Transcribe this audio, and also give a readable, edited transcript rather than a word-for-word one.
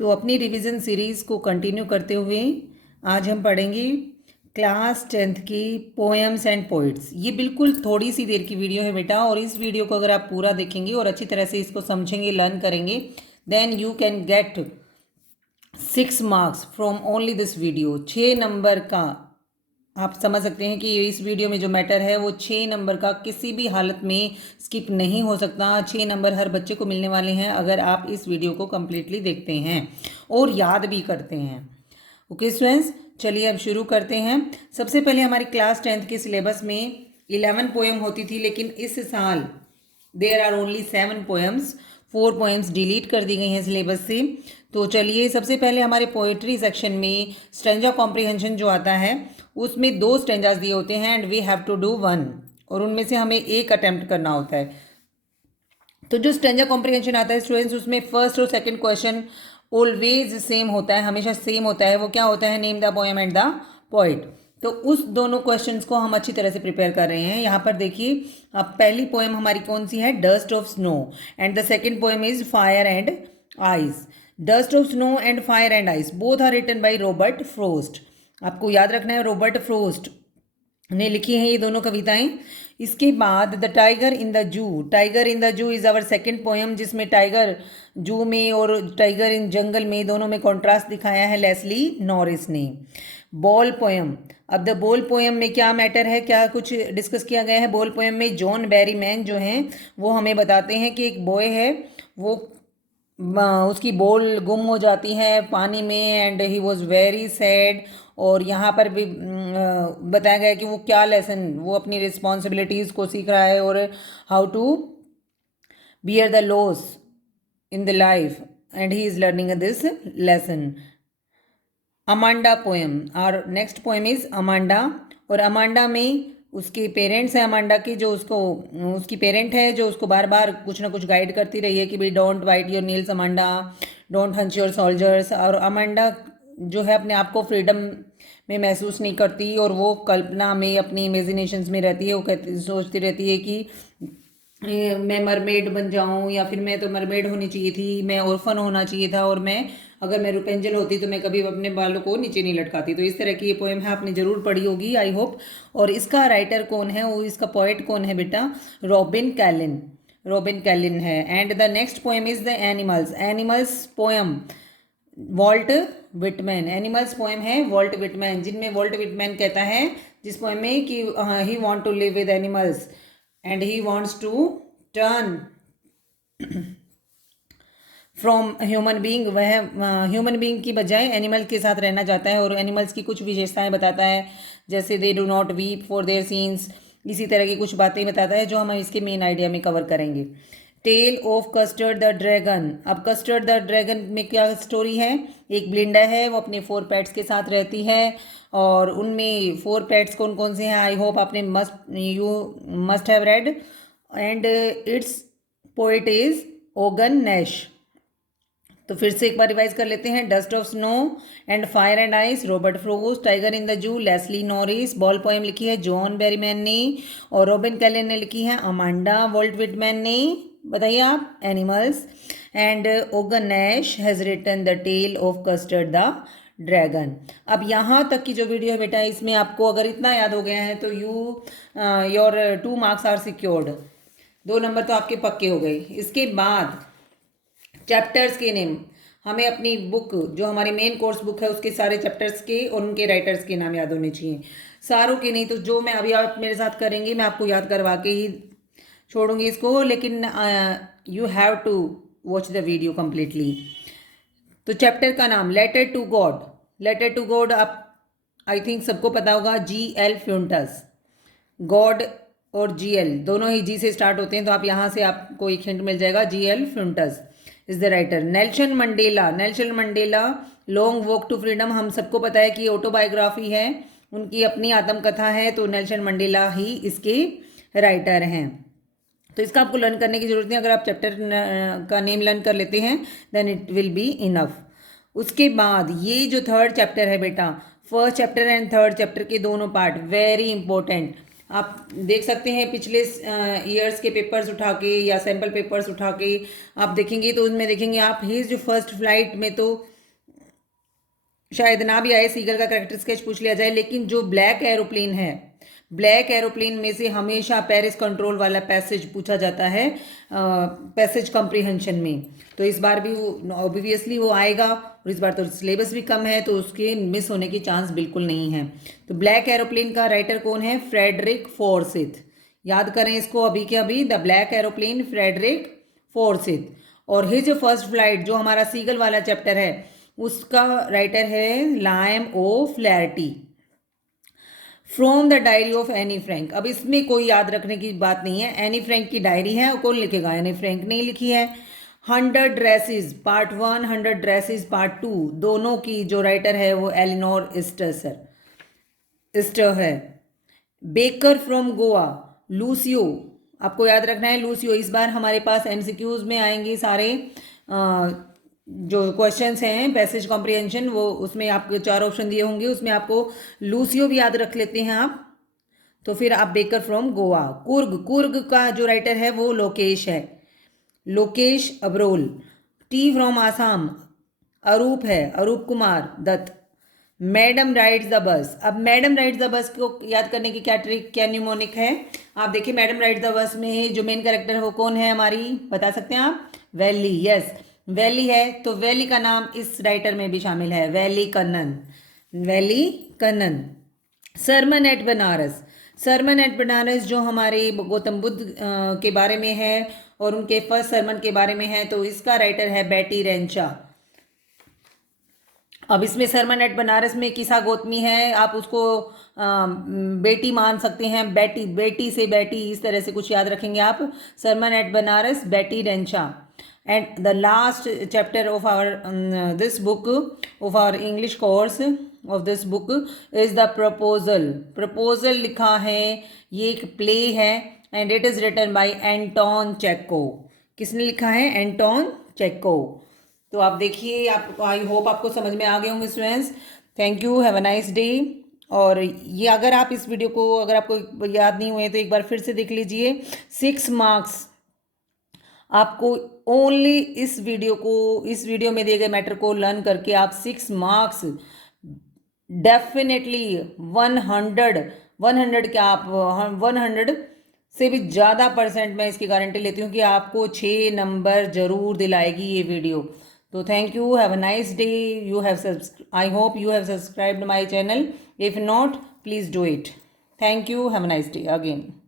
तो अपनी revision series को कंटिन्यू करते हुए आज हम पढ़ेंगे क्लास 10th की पोएम्स एंड पोइट्स। ये बिल्कुल थोड़ी सी देर की वीडियो है बेटा, और इस वीडियो को अगर आप पूरा देखेंगे और अच्छी तरह से इसको समझेंगे, लर्न करेंगे, then you can get 6 marks from only this video. 6 नंबर का आप समझ सकते हैं कि इस वीडियो में जो मैटर है वो 6 नंबर का किसी भी हालत में स्किप नहीं हो सकता। 6 नंबर हर बच्चे को मिलने वाले हैं अगर आप इस वीडियो को कम्प्लीटली देखते हैं और याद भी करते हैं। ओके स्टूडेंट्स, चलिए अब शुरू करते हैं। सबसे पहले हमारी क्लास 10th के सिलेबस में 11 पोएम होती थी, लेकिन इस साल there are only 7 poems. 4 poems delete कर दी गई हैं सिलेबस से। तो चलिए सबसे पहले हमारे पोएट्री सेक्शन में स्ट्रेंजा कॉम्प्रिहेंशन जो आता है उसमें 2 स्ट्रेंजास दिए होते हैं and we have to do 1, और उनमें से हमें एक अटेम्प्ट करना होता है। तो जो स्ट्रेंजा कॉम्प्रिहेंशन आता है स्टूडेंट्स, उसमें फर्स्ट और सेकंड क्वेश्चन ऑलवेज सेम होता है, हमेशा सेम होता है। वो क्या होता है? Name the poem and the poet. तो उस दोनों क्वेश्चंस को हम अच्छी तरह से प्रिपेयर कर रहे हैं। यहाँ पर देखिए, अब पहली पोएम हमारी कौन सी है? Dust of snow, and the second poem is fire and ice. Dust of snow and fire and ice both are written by Robert Frost. आपको याद रखना है, रॉबर्ट फ्रोस्ट ने लिखी हैं ये दोनों कविताएं। इसके बाद the tiger in the zoo. Tiger in the zoo is our second poem, जिसमें टाइगर जू में और टाइगर इन जंगल में दोनों में कॉन्ट्रास्ट दिखाया है लेस्ली नॉरिस ने। Ball poem. अब द बॉल पोएम में क्या मैटर है, क्या कुछ डिस्कस किया गया है? बॉल पोएम में जॉन बैरीमैन जो हैं वो हमें बताते हैं कि एक बॉय है, वो उसकी बॉल गुम हो जाती है पानी में and he was very sad. और यहाँ पर भी बताया गया है कि वो क्या लेसन, वो अपनी रिस्पॉन्सिबिलिटीज़ को सीख रहा है और how to bear the loss in the life, and he is learning this lesson. Amanda poem, और नेक्स्ट पोएम इज़ अमांडा। और अमांडा में उसके पेरेंट्स हैं अमांडा के, जो उसको उसकी पेरेंट है जो उसको बार बार कुछ ना कुछ गाइड करती रही है कि भाई don't bite your nails Amanda, don't hunch your shoulders. और अमांडा जो है अपने आप को फ्रीडम में महसूस नहीं करती और वो कल्पना में, अपनी इमेजिनेशंस में रहती है। वो सोचती रहती है कि मैं मरमेड बन जाऊं, या फिर मैं तो मरमेड होनी चाहिए थी, मैं ऑर्फन होना चाहिए था, और मैं अगर मैं रुपेंजल होती तो मैं कभी अपने बालों को नीचे नहीं लटकाती। तो इस तरह की ये पोएम है, आपने ज़रूर पढ़ी होगी आई होप। और इसका राइटर कौन है, वो इसका पोइट कौन है बेटा? Robin Klein. रॉबिन कैलिन है। And the next poem is the animals. Animals poem Walt Whitman. Animals poem है वॉल्ट विटमैन, जिनमें वॉल्ट विटमैन कहता है जिस पोएम में कि he want to live with animals and he wants to turn from human being. वह human being की बजाय एनिमल के साथ रहना चाहता है और एनिमल्स की कुछ विशेषताएं बताता है, जैसे they do not weep for their scenes. इसी तरह की कुछ बातें बताता है जो हम इसके मेन आइडिया में कवर करेंगे। Tale of Custard the dragon. अब कस्टर्ड द ड्रैगन में क्या स्टोरी है? एक ब्लिंडा है, वो अपने 4 पेट्स के साथ रहती है, और उनमें 4 पेट्स कौन कौन से हैं? आई होप आपने you must have read. And its poet is Ogden Nash. तो फिर से एक बार रिवाइज कर लेते हैं। Dust of snow and fire and ice Robert Frost. Tiger in the zoo Leslie Norris. Ball poem लिखी है जॉन बैरीमैन ने, और रॉबिन कैलिन ने लिखी है अमांडा। वॉल्ट विटमैन ने, बताइए आप, animals. And Ogden Nash has written the tale of Custard the dragon. अब यहाँ तक की जो वीडियो है बेटा, इसमें आपको अगर इतना याद हो गया है तो योर 2 मार्क्स आर सिक्योर्ड। 2 नंबर तो आपके पक्के हो गए। इसके बाद चैप्टर्स के नेम, हमें अपनी बुक जो हमारी मेन कोर्स बुक है उसके सारे चैप्टर्स के और उनके राइटर्स के नाम याद होने चाहिए। सारों के नहीं तो जो मैं अभी आप मेरे साथ करेंगे मैं आपको याद करवा के ही छोड़ूंगी इसको, लेकिन you have to watch the video completely. तो चैप्टर का नाम letter to God. Letter to God आप आई थिंक सबको पता होगा, G.L. फ्यूंटस। गॉड और G.L. दोनों ही जी से स्टार्ट होते हैं, तो आप यहाँ से आपको एक हिंट मिल जाएगा। G.L. Fuentes is the writer. Nelson Mandela. Nelson Mandela long walk to freedom, हम सबको पता है कि ऑटोबायोग्राफी है, उनकी अपनी आत्मकथा है, तो नेल्सन मंडेला ही इसके राइटर हैं। तो इसका आपको लर्न करने की जरूरत नहीं, अगर आप चैप्टर का नेम लर्न कर लेते हैं then it will be enough. उसके बाद ये जो 3rd चैप्टर है बेटा, 1st chapter and 3rd chapter के दोनों पार्ट वेरी इंपॉर्टेंट। आप देख सकते हैं पिछले ईयर्स के पेपर्स उठा के या सैम्पल पेपर्स उठा के आप देखेंगे तो उनमें देखेंगे आप हिज जो फर्स्ट फ्लाइट में तो शायद ना भी आए, सीगल का कैरेक्टर स्केच पूछ लिया जाए, लेकिन जो ब्लैक एरोप्लेन है, ब्लैक एरोप्लेन में से हमेशा पेरिस कंट्रोल वाला पैसेज पूछा जाता है पैसेज कॉम्प्रिहेंशन में। तो इस बार भी वो ऑब्वियसली वो आएगा, और इस बार तो सिलेबस भी कम है तो उसके मिस होने की चांस बिल्कुल नहीं है। तो ब्लैक एरोप्लेन का राइटर कौन है? Frederick Forsyth. याद करें इसको अभी के अभी, the black aeroplane, Frederick Forsyth. और हिज फर्स्ट फ्लाइट जो हमारा सीगल वाला चैप्टर है उसका राइटर है Liam O'Flaherty. From the diary of Anne Frank. अब इसमें कोई याद रखने की बात नहीं है, एनी फ्रैंक की डायरी है और कौन लिखेगा? एनी फ्रैंक नहीं लिखी है। 100 ड्रेसेस पार्ट 1, 100 ड्रेसेस पार्ट 2, दोनों की जो राइटर है वो एलिनोर इस्टर है। Baker from Goa, Lucio. आपको याद रखना है लूसियो। इस बार हमारे पास एमसीक्यूज में आएंगे सारे जो क्वेश्चंस हैं पैसेज कॉम्प्रिहेंशन, वो उसमें आपको 4 ऑप्शन दिए होंगे, उसमें आपको लूसियो भी याद रख लेते हैं आप, तो फिर आप बेकर फ्रॉम गोवा। कुर्ग का जो राइटर है वो लोकेश है, लोकेश अब्रोल। टी फ्रॉम आसाम, अरूप है, Arup Kumar Datta. Madam rides the bus. अब मैडम राइड्स द बस को याद करने की क्या ट्रिक, क्या न्यूमोनिक है? आप देखिए मैडम राइड्स द बस में जो मेन कैरेक्टर है वो कौन है हमारी, बता सकते हैं आप? वैली। यस, वैली है, तो वैली का नाम इस राइटर में भी शामिल है, Valli Kannan, Valli Kannan. Sermon at Benares, sermon at Benares जो हमारे गौतम बुद्ध के बारे में है और उनके फर्स्ट सरमन के बारे में है, तो इसका राइटर है बेटी रेंचा। अब इसमें सरमन एट बनारस में किसा गौतमी है, आप उसको बेटी मान सकते हैं, बेटी, बेटी से बेटी, इस तरह से कुछ याद रखेंगे आप। Sarman at Benares, Betty Renshaw. And the last chapter of our this book, of our English course of this book is the proposal. Proposal लिखा है, ये एक प्ले है and it is written by Anton Chekhov. किसने लिखा है? एंटोन चेको। तो आप देखिए, आप, आई होप आपको समझ में आ गए होंगे students. Thank you, have a nice day. और ये अगर आप इस वीडियो को, अगर आपको याद नहीं हुए तो एक बार फिर से देख लीजिए। 6 मार्क्स आपको ओनली इस वीडियो में दिए गए मैटर को लर्न करके आप 6 मार्क्स डेफिनेटली 100 क्या, आप 100 से भी ज़्यादा परसेंट मैं इसकी गारंटी लेती हूँ कि आपको 6 नंबर जरूर दिलाएगी ये वीडियो। तो thank you, have a nice day. I hope you have subscribed my channel. If not, please do it. Thank you, have a nice day again.